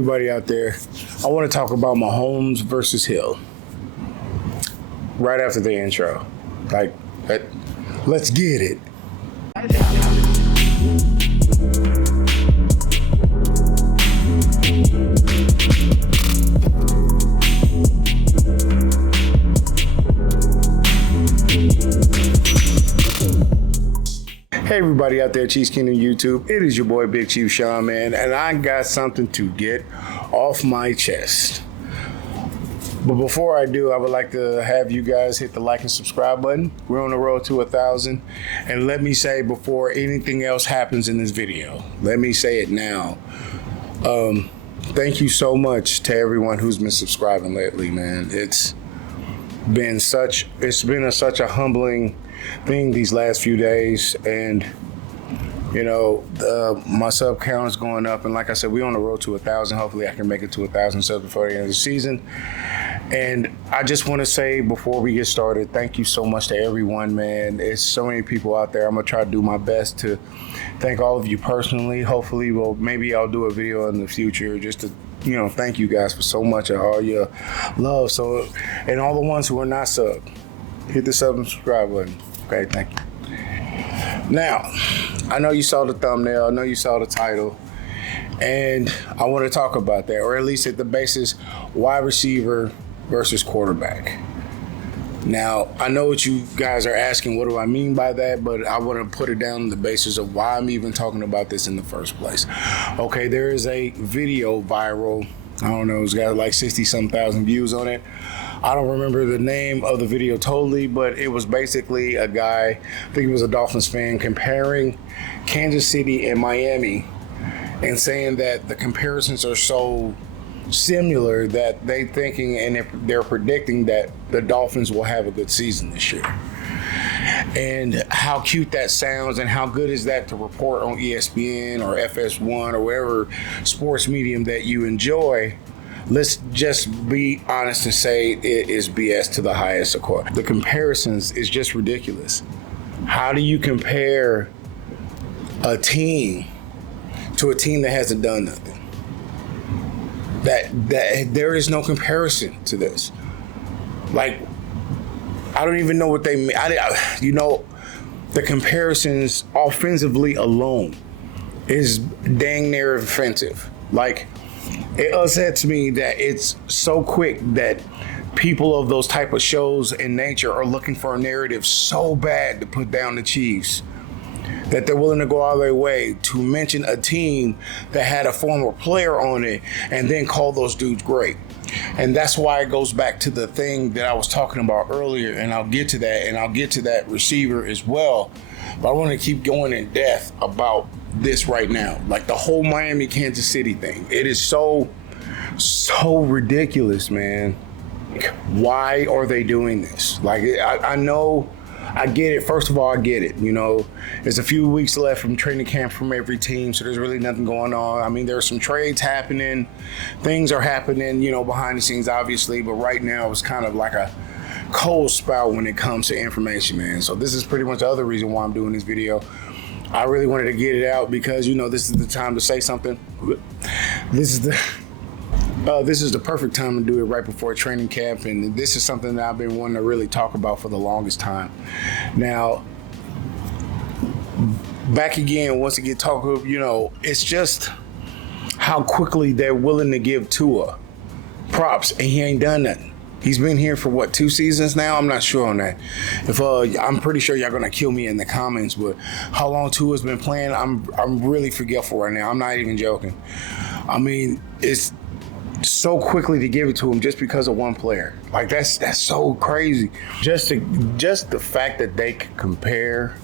Everybody out there, I want to talk about Mahomes versus Hill right after the intro. Let's get it. Hey everybody out there, Chiefs Kingdom YouTube. It is your boy Big Chief Sean, man, and I got something to get off my chest. But before I do, I would like to have you guys hit the like and subscribe button. We're on the road to 1,000. And let me say before anything else happens in this video, let me say it now. Thank you so much to everyone who's been subscribing lately, man. It's been such a humbling thing these last few days, and you know, my sub count is going up, and like I said, we're on the road to 1,000. Hopefully I can make it to 1,000 subs before the end of the season. And I just want to say before we get started, thank you so much to everyone, man. It's so many people out there. I'm gonna try to do my best to thank all of you personally. Hopefully, maybe I'll do a video in the future just to, you know, thank you guys for so much of all your love. So, and all the ones who are not subbed, hit the sub and subscribe button. Okay, thank you. Now, I know you saw the thumbnail, I know you saw the title, and I want to talk about that, or at least at the basis, wide receiver versus quarterback. Now, I know what you guys are asking, what do I mean by that, but I want to put it down on the basis of why I'm even talking about this in the first place. Okay, there is a video viral, I don't know, it's got like 60-some thousand views on it. I don't remember the name of the video totally, but it was basically a guy, I think he was a Dolphins fan, comparing Kansas City and Miami and saying that the comparisons are so similar that they're predicting that the Dolphins will have a good season this year. And how cute that sounds, and how good is that to report on ESPN or FS1 or whatever sports medium that you enjoy. Let's just be honest and say it is BS to the highest accord. The comparisons is just ridiculous. How do you compare a team to a team that hasn't done nothing? That there is no comparison to this. Like, I don't even know what they mean. You know, the comparisons offensively alone is dang near offensive. Like, it upsets me that it's so quick that people of those type of shows in nature are looking for a narrative so bad to put down the Chiefs that they're willing to go all their way to mention a team that had a former player on it and then call those dudes great. And that's why it goes back to the thing that I was talking about earlier, and I'll get to that, and I'll get to that receiver as well. But I want to keep going in depth about this right now. Like the whole Miami-Kansas City thing. It is so ridiculous, man. Why are they doing this? Like, I know, I get it. First of all, I get it. You know, there's a few weeks left from training camp from every team, so there's really nothing going on. I mean, there's some trades happening. Things are happening, you know, behind the scenes, obviously. But right now, it's kind of like a cold spout when it comes to information, man. So this is pretty much the other reason why I'm doing this video. I really wanted to get it out because, you know, this is the time to say something. This is the perfect time to do it right before training camp, and this is something that I've been wanting to really talk about for the longest time. Now, back again, once again, you know, it's just how quickly they're willing to give Tua props, and he ain't done nothing. He's been here for what, 2 seasons now? I'm not sure on that. I'm pretty sure y'all gonna kill me in the comments, but how long Tua's been playing, I'm really forgetful right now. I'm not even joking. I mean, it's so quickly to give it to him just because of one player. Like that's so crazy. Just the fact that they can compare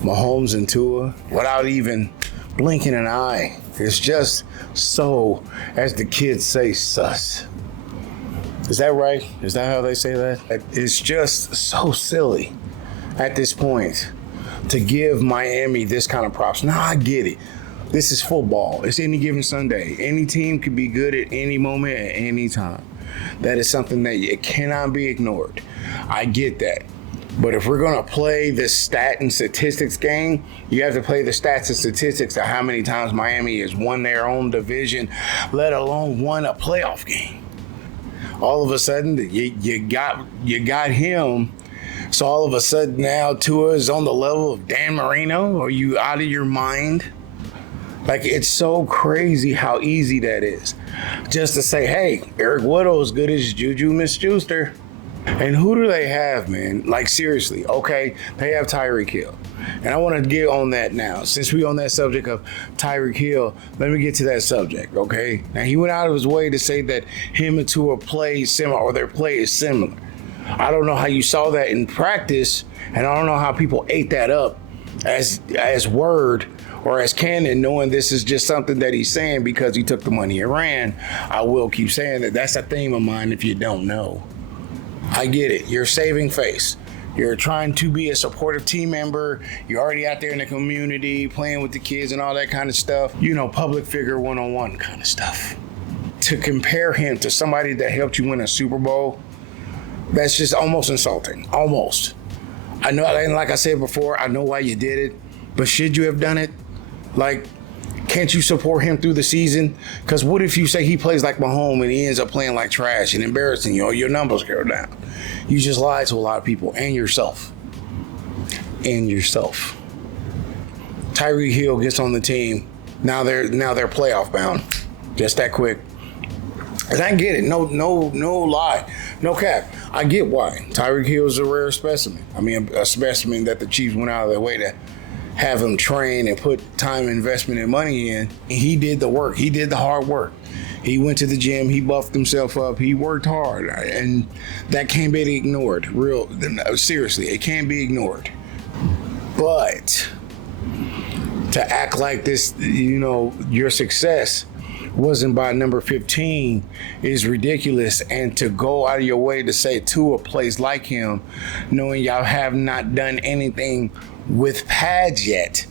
Mahomes and Tua without even blinking an eye. It's just so, as the kids say, sus. Is that right? Is that how they say that? It's just so silly at this point to give Miami this kind of props. Now, I get it. This is football. It's any given Sunday. Any team can be good at any moment, at any time. That is something that it cannot be ignored. I get that. But if we're going to play this stat and statistics game, you have to play the stats and statistics of how many times Miami has won their own division, let alone won a playoff game. All of a sudden, you got him. So all of a sudden now Tua is on the level of Dan Marino. Are you out of your mind? Like, it's so crazy how easy that is. Just to say, hey, Eric Weddle is good as Juju Smith-Schuster. And who do they have, man? Like, seriously, okay, they have Tyreek Hill. And I want to get on that now. Since we're on that subject of Tyreek Hill, let me get to that subject, okay? Now, he went out of his way to say that him and Tua play similar, or their play is similar. I don't know how you saw that in practice, and I don't know how people ate that up as word or as canon, knowing this is just something that he's saying because he took the money and ran. I will keep saying that that's a theme of mine if you don't know. I get it. You're saving face. You're trying to be a supportive team member. You're already out there in the community playing with the kids and all that kind of stuff. You know, public figure one-on-one kind of stuff. To compare him to somebody that helped you win a Super Bowl, that's just almost insulting. Almost. I know, and like I said before, I know why you did it, but should you have done it? Like, can't you support him through the season? Because what if you say he plays like Mahomes and he ends up playing like trash and embarrassing you, or your numbers go down? You just lied to a lot of people and yourself. Tyreek Hill gets on the team. Now they're playoff bound. Just that quick. And I get it. No lie. No cap. I get why. Tyreek Hill is a rare specimen. I mean, a specimen that the Chiefs went out of their way to have him train and put time, investment, and money in. And he did the work. He did the hard work. He went to the gym. He buffed himself up. He worked hard. And that can't be ignored. Seriously, it can't be ignored. But to act like this, you know, your success wasn't by number 15 is ridiculous. And to go out of your way to say to a place like him, knowing y'all have not done anything with pads yet,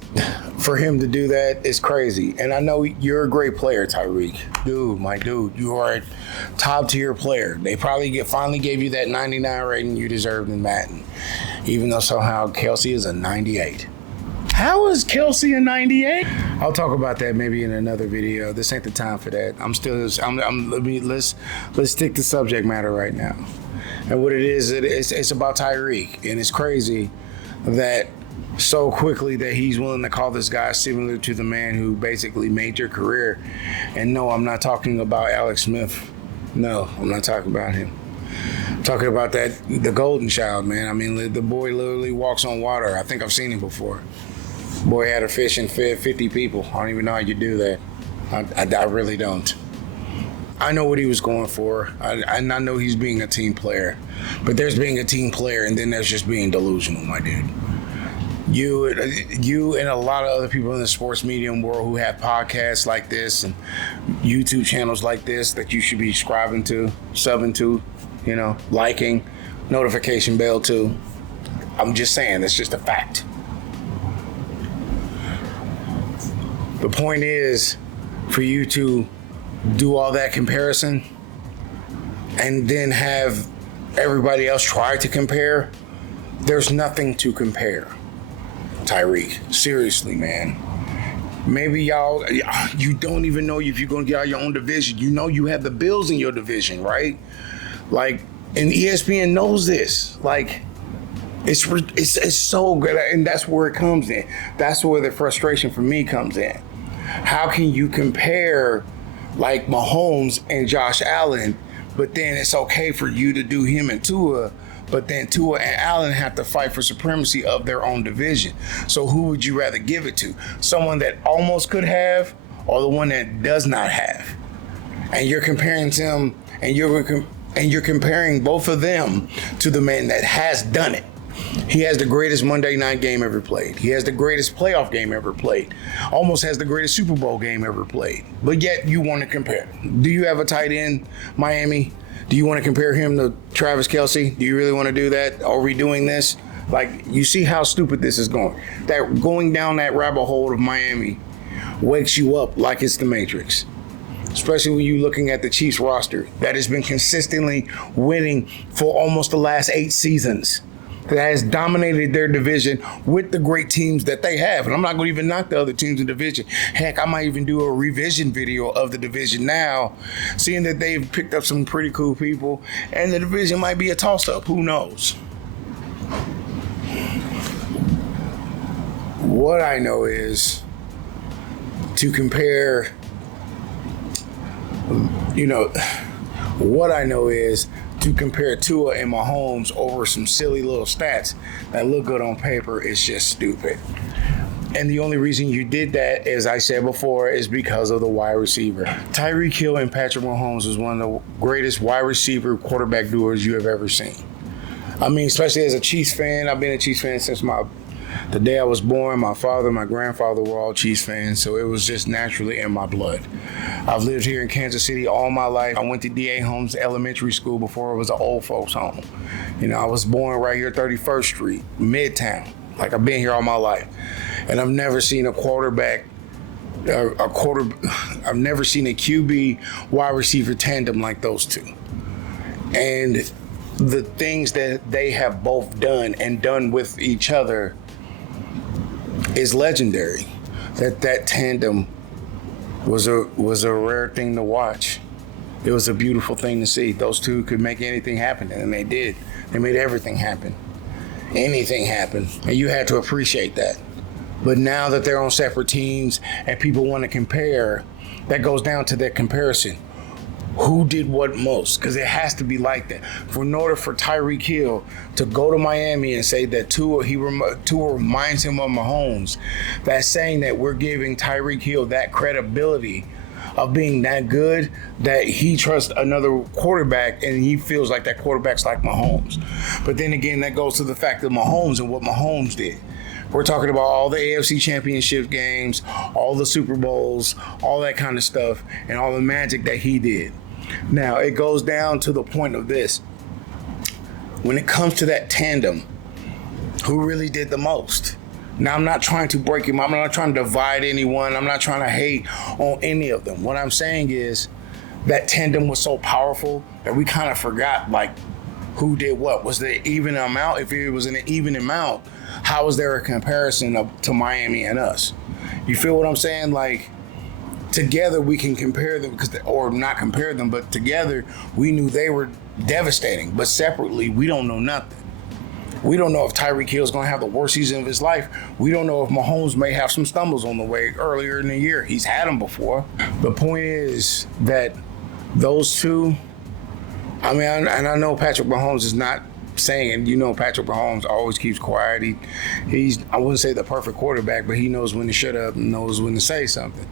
for him to do that is crazy. And I know you're a great player, Tyreek. My dude, you are a top tier player. They probably finally gave you that 99 rating you deserved in Madden, even though somehow Kelsey is a 98. How is Kelsey a 98? I'll talk about that maybe in another video. This ain't the time for that. Let's stick to subject matter right now. And what it is, it's about Tyreek. And it's crazy that so quickly that he's willing to call this guy similar to the man who basically made your career. And no, I'm not talking about Alex Smith. No, I'm not talking about him. I'm talking about the golden child, man. I mean, the boy literally walks on water. I think I've seen him before. Boy had a fish and fed 50 people. I don't even know how you do that. I really don't. I know what he was going for. I know he's being a team player. But there's being a team player, and then there's just being delusional, my dude. You and a lot of other people in the sports medium world who have podcasts like this and YouTube channels like this that you should be subscribing to, subbing to, you know, liking, notification bell to. I'm just saying, that's just a fact. The point is for you to do all that comparison and then have everybody else try to compare. There's nothing to compare. Tyreek, seriously, man. Maybe you don't even know if you're going to get out of your own division. You know you have the Bills in your division, right? Like, and ESPN knows this. Like, it's so good, and that's where it comes in. That's where the frustration for me comes in. How can you compare, like, Mahomes and Josh Allen, but then it's okay for you to do him and Tua, but then Tua and Allen have to fight for supremacy of their own division. So who would you rather give it to? Someone that almost could have, or the one that does not have? And you're comparing them, and you're comparing both of them to the man that has done it. He has the greatest Monday night game ever played. He has the greatest playoff game ever played. Almost has the greatest Super Bowl game ever played. But yet you want to compare. Do you have a tight end, Miami? Do you want to compare him to Travis Kelce? Do you really want to do that? Are we doing this? Like, you see how stupid this is going. That going down that rabbit hole of Miami wakes you up like it's the Matrix. Especially when you're looking at the Chiefs roster that has been consistently winning for almost the last 8 seasons. that has dominated their division with the great teams that they have. And I'm not going to even knock the other teams in the division. Heck, I might even do a revision video of the division now, seeing that they've picked up some pretty cool people, and the division might be a toss-up. Who knows? What I know is to compare, what I know is to compare Tua and Mahomes over some silly little stats that look good on paper is just stupid. And the only reason you did that, as I said before, is because of the wide receiver. Tyreek Hill and Patrick Mahomes is one of the greatest wide receiver quarterback duos you have ever seen. I mean, especially as a Chiefs fan. I've been a Chiefs fan since the day I was born. My father, my grandfather were all Chiefs fans, so it was just naturally in my blood. I've lived here in Kansas City all my life. I went to D.A. Holmes Elementary School before it was an old folks home. I was born right here, 31st Street, Midtown. Like, I've been here all my life. And I've never seen I've never seen a QB wide receiver tandem like those two. And the things that they have both done and done with each other is legendary. That tandem was a rare thing to watch. It was a beautiful thing to see. Those two could make anything happen, and they did. They made everything happen. Anything happen, and you had to appreciate that. But now that they're on separate teams and people want to compare, that goes down to that comparison. Who did what most? Because it has to be like that. In order for Tyreek Hill to go to Miami and say that Tua reminds him of Mahomes, that's saying that we're giving Tyreek Hill that credibility of being that good that he trusts another quarterback and he feels like that quarterback's like Mahomes. But then again, that goes to the fact of Mahomes and what Mahomes did. We're talking about all the AFC Championship games, all the Super Bowls, all that kind of stuff, and all the magic that he did. Now, it goes down to the point of this. When it comes to that tandem, who really did the most? Now, I'm not trying to break him. I'm not trying to divide anyone. I'm not trying to hate on any of them. What I'm saying is that tandem was so powerful that we kind of forgot, like, who did what. Was there an even amount? If it was an even amount, how was there a comparison to Miami and us? You feel what I'm saying? Like, together we can compare them, or not compare them, but together we knew they were devastating. But separately, we don't know nothing. We don't know if Tyreek Hill is going to have the worst season of his life. We don't know if Mahomes may have some stumbles on the way earlier in the year. He's had them before. The point is that those two, I mean, and I know Patrick Mahomes is not saying, Patrick Mahomes always keeps quiet. He's, I wouldn't say the perfect quarterback, but he knows when to shut up and knows when to say something.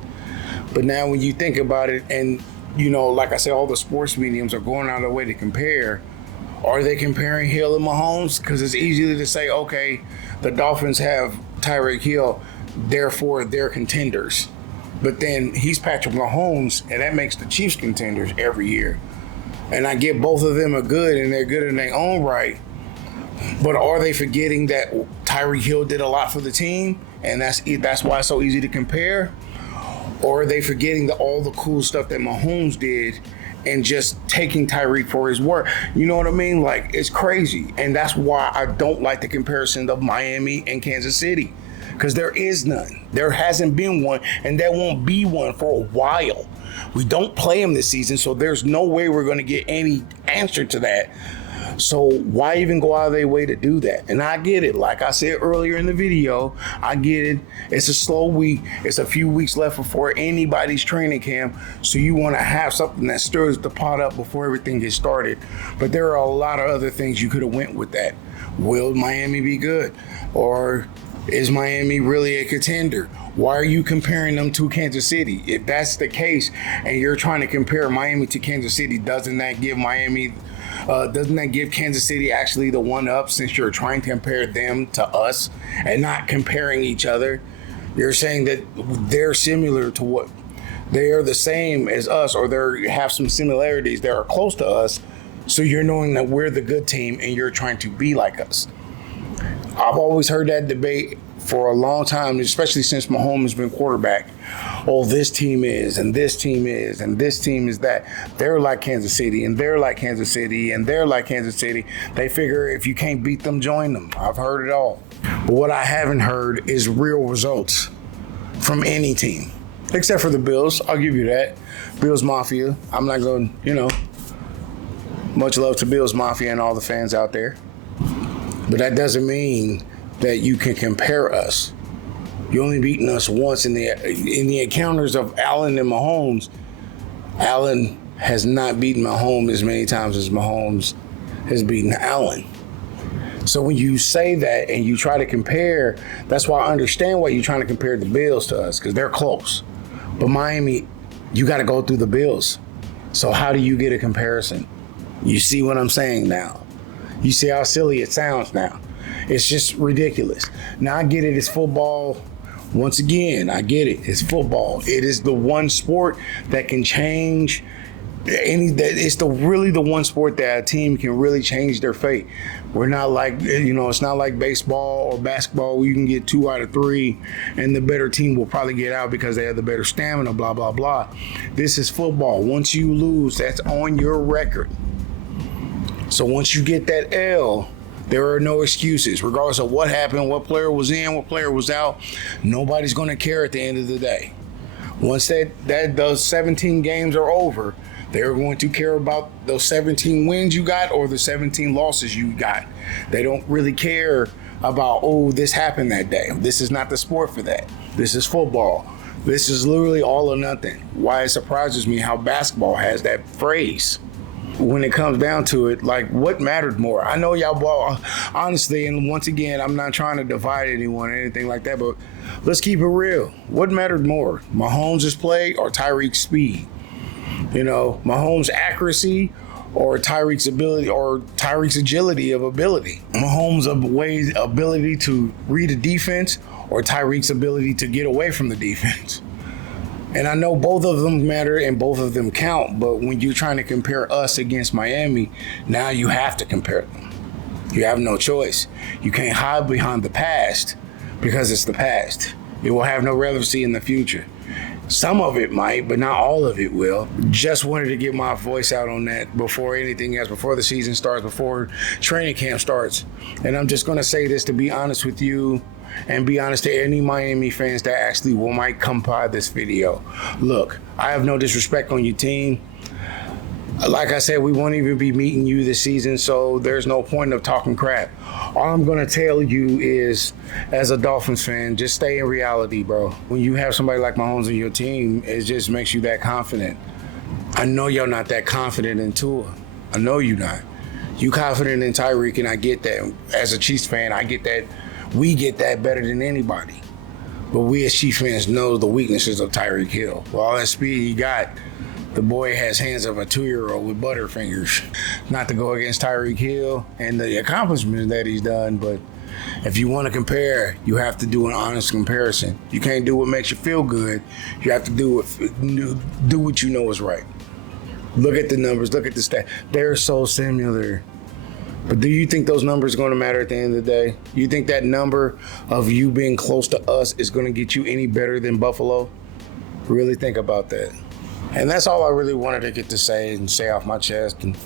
But now when you think about it, and, like I said, all the sports mediums are going out of their way to compare. Are they comparing Hill and Mahomes? Because it's easy to say, okay, the Dolphins have Tyreek Hill, therefore they're contenders. But then he's Patrick Mahomes, and that makes the Chiefs contenders every year. And I get both of them are good, and they're good in their own right. But are they forgetting that Tyreek Hill did a lot for the team, and that's why it's so easy to compare? Or are they forgetting all the cool stuff that Mahomes did and just taking Tyreek for his word? You know what I mean? Like, it's crazy. And that's why I don't like the comparison of Miami and Kansas City, because there is none. There hasn't been one, and there won't be one for a while. We don't play them this season, so there's no way we're going to get any answer to that. So why even go out of their way to do that? And I get it. Like I said earlier in the video, I get it. It's a slow week. It's a few weeks left before anybody's training camp. So you want to have something that stirs the pot up before everything gets started. But there are a lot of other things you could have went with that. Will Miami be good? Or is Miami really a contender? Why are you comparing them to Kansas City? If that's the case, and you're trying to compare Miami to Kansas City, doesn't that give Kansas City actually the one up, since you're trying to compare them to us and not comparing each other? You're saying that they're similar to what? They are the same as us, or they have some similarities that are close to us. So you're knowing that we're the good team and you're trying to be like us. I've always heard that debate for a long time, especially since Mahomes has been quarterback. oh, this team is, and this team is, and this team is that. They're like Kansas City, and they're like Kansas City, and they're like Kansas City. They figure if you can't beat them, join them. I've heard it all. But what I haven't heard is real results from any team, except for the Bills. I'll give you that. Bills Mafia. I'm not going, much love to Bills Mafia and all the fans out there. But that doesn't mean that you can compare us. You only beaten us once in the encounters of Allen and Mahomes. Allen has not beaten Mahomes as many times as Mahomes has beaten Allen. So when you say that and you try to compare, that's why I understand why you're trying to compare the Bills to us, because they're close. But Miami, you got to go through the Bills. So how do you get a comparison? You see what I'm saying now? You see how silly it sounds now? It's just ridiculous. Now I get it, it's football. Once again, I get it, it's football. It is the one sport that can change it's really the one sport that a team can really change their fate. We're not like, it's not like baseball or basketball where you can get 2 out of 3 and the better team will probably get out because they have the better stamina, blah, blah, blah. This is football. Once you lose, that's on your record. So once you get that L, there are no excuses, regardless of what happened, what player was in, what player was out. Nobody's going to care at the end of the day. Once those 17 games are over, they're going to care about those 17 wins you got or the 17 losses you got. They don't really care about, oh, this happened that day. This is not the sport for that. This is football. This is literally all or nothing. Why it surprises me how basketball has that phrase. When it comes down to it, like, what mattered more? I know y'all ball, honestly, and once again, I'm not trying to divide anyone or anything like that, but let's keep it real. What mattered more, Mahomes' play or Tyreek's speed? Mahomes' accuracy or Tyreek's ability or Tyreek's agility of ability? Mahomes' ability to read a defense or Tyreek's ability to get away from the defense? And I know both of them matter and both of them count, but when you're trying to compare us against Miami, now you have to compare them. You have no choice. You can't hide behind the past because it's the past. It will have no relevancy in the future. Some of it might, but not all of it will. Just wanted to get my voice out on that before anything else, before the season starts, before training camp starts. And I'm just going to say this to be honest with you and be honest to any Miami fans that actually might come by this video. Look, I have no disrespect on your team. Like I said, we won't even be meeting you this season, so there's no point of talking crap. All I'm going to tell you is, as a Dolphins fan, just stay in reality, bro. When you have somebody like Mahomes on your team, it just makes you that confident. I know you're not that confident in Tua. I know you're not. You confident in Tyreek, and I get that. As a Chiefs fan, I get that. We get that better than anybody. But we as Chiefs fans know the weaknesses of Tyreek Hill. With all that speed he got, the boy has hands of a 2-year-old with butterfingers. Not to go against Tyreek Hill and the accomplishments that he's done, but if you want to compare, you have to do an honest comparison. You can't do what makes you feel good. You have to do what you know is right. Look at the numbers. Look at the stats. They're so similar. But do you think those numbers are going to matter at the end of the day? You think that number of you being close to us is going to get you any better than Buffalo? Really think about that. And that's all I really wanted to get to say and say off my chest. And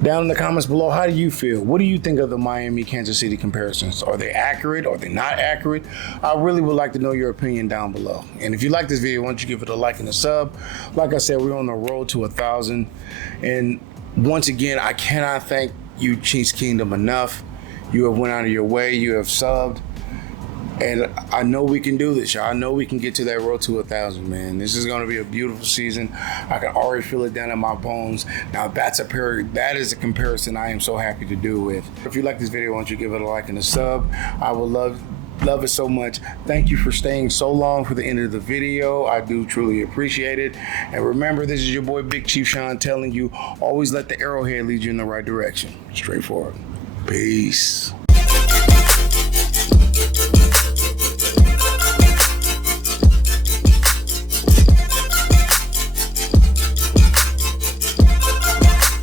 down in the comments below, how do you feel? What do you think of the Miami-Kansas City comparisons? Are they accurate? Are they not accurate? I really would like to know your opinion down below. And if you like this video, why don't you give it a like and a sub? Like I said, we're on the road to 1,000. And once again, I cannot thank you, Chiefs Kingdom, enough. You have went out of your way. You have subbed. And I know we can do this, y'all. I know we can get to that road to 1,000, man. This is going to be a beautiful season. I can already feel it down in my bones. Now, that is a comparison I am so happy to do with. If you like this video, why don't you give it a like and a sub? I would love it so much. Thank you for staying so long for the end of the video. I do truly appreciate it. And remember, this is your boy Big Chief Sean telling you, always let the arrowhead lead you in the right direction. Straightforward. Peace.